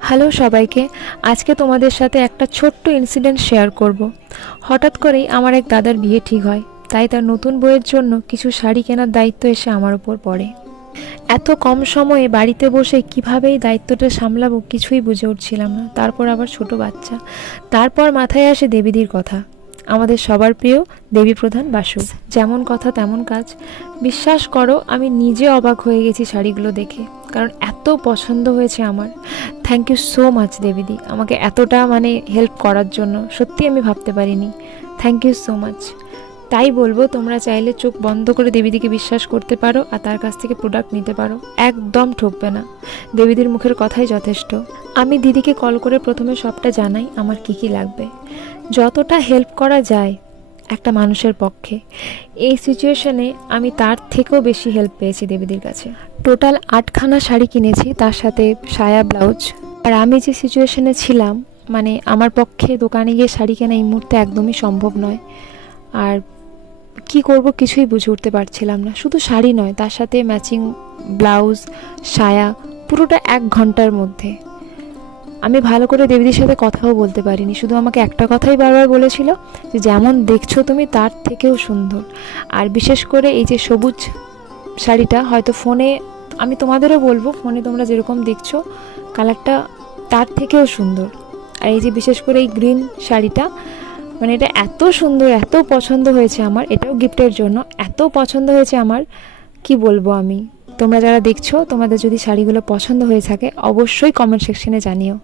Hello সবাইকে, আজকে তোমাদের সাথে একটা ছোট্ট ইনসিডেন্ট শেয়ার করব। হঠাৎ করেই আমার এক দাদার বিয়ে ঠিক হয়, তাই তার নতুন বইয়ের জন্য কিছু শাড়ি কেনার দায়িত্ব এসে আমার উপর পড়ে। এত কম সময়ে বাড়িতে বসে কীভাবে এই দায়িত্বটা সামলাবো কিছুই বুঝে উঠছিলাম না। তারপর আবার ছোট বাচ্চা। তারপর মাথায় আসে দেবীদির কথা। আমাদের সবার প্রিয় দেবী প্রধান বাসু। যেমন কথা তেমন কাজ। বিশ্বাস করো, আমি নিজে অবাক হয়ে গেছি শাড়িগুলো দেখে। কারণ এত পছন্দ হয়েছে আমার। থ্যাংক ইউ সো মাচ দেবীদি। আমাকে এতটা মানে হেল্প করার জন্য। সত্যি আমি ভাবতে পারিনি। থ্যাংক ইউ সো মাচ তাই বলব, তোমরা চাইলে চোখ বন্ধ করে দেবীদিকে বিশ্বাস করতে পারো আর তার কাছ থেকে প্রোডাক্ট নিতে পারো। একদম ঠকবে না। দেবীদির মুখের কথাই যথেষ্ট। আমি দিদিকে কল করে প্রথমে সবটা জানাই, আমার কি কি লাগবে। যতটা হেল্প করা যায় একটা মানুষের পক্ষে। এই সিচুয়েশনে আমি তার থেকেও বেশি হেল্প পেয়েছি দেবীদের কাছে। টোটাল আটখানা শাড়ি কিনেছি, তার সাথে সায়া ব্লাউজ আর আমি যে সিচুয়েশনে ছিলাম মানে আমার পক্ষে দোকানে গিয়ে শাড়ি কেনা এই মুহূর্তে একদমই সম্ভব নয়। আর কি করব কিছুই বুঝে উঠতে পারছিলাম না। শুধু শাড়ি নয়, তার সাথে ম্যাচিং ব্লাউজ সায়া, পুরোটা এক ঘণ্টার মধ্যে। আমি ভালো করে দেবীদের সাথে কথাও বলতে পারিনি। শুধু আমাকে একটা কথাই বারবার বলেছিল যে যেমন দেখছ তুমি, তার থেকেও সুন্দর। আর বিশেষ করে এই যে সবুজ শাড়িটা, হয়তো ফোনে আমি তোমাদেরও বলব, ফোনে তোমরা যেরকম দেখছ, কালারটা তার থেকেও সুন্দর। আর এই যে বিশেষ করে এই গ্রিন শাড়িটা মানে এটা এত সুন্দর, এত পছন্দ হয়েছে আমার, এটাও গিফটের জন্য, এত পছন্দ হয়েছে আমার, কি বলব আমি? তোমরা যারা দেখছ, তোমাদের যদি শাড়িগুলো পছন্দ হয়ে থাকে, অবশ্যই কমেন্ট সেকশনে জানিও।